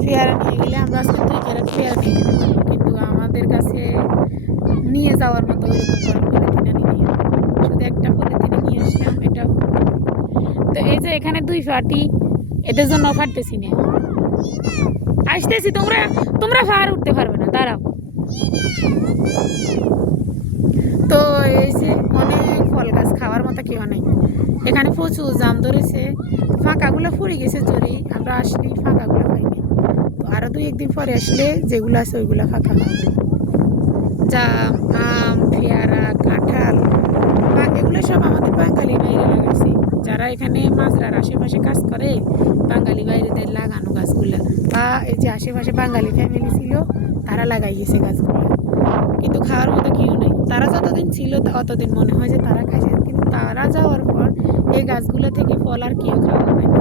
পেয়ারা নিয়ে গেলে আমরা আজকে 2 ক্যারেট পেয়ারা নিয়ে যেতে পারবো, কিন্তু আমাদের কাছে নিয়ে যাওয়ার মতো ওইরকম কোনো পলিথিন আনি নাই। শুধু একটা পলিথিনে নিয়ে আসলাম, এটা। তো এই যে এখানে 2 ফাটি, এটার জন্য ফাটতেছি না। আসতেছি, তোমরা তোমরা পাহাড় উঠতে পারবে না, দাঁড়াও। তো এই যে অনেক ফল গাছ, খাওয়ার মতো কেউ নেই এখানে। প্রচুর জাম ধরেছে, ফাঁকাগুলো ফুরে গেছে চড়ি, আমরা আসলি ফাঁকাগুলো পাইনি। তো আরো 2-1 দিন পরে আসলে যেগুলো আছে ওইগুলো ফাঁকা হবে। জাম, আম, পেয়ারা, কাঁঠাল, এগুলো সব আমাদের বাঙালি বাইরে লাগাইছে। যারা এখানে মাজরার আশেপাশে কাজ করে, বাঙালি বাইরেদের লাগানো গাছগুলা, বা এই যে আশেপাশে বাঙালি ফ্যামিলি ছিল, তারা লাগাই গেছে গাছগুলো। কিন্তু খাওয়ার মতো কেউ নেই। তারা যতদিন ছিল অতদিন মনে হয় যে তারা খাইছে, কিন্তু তারা যাওয়ার পর এই গাছগুলো থেকে ফল আর কেউ খাওয়া হয় না।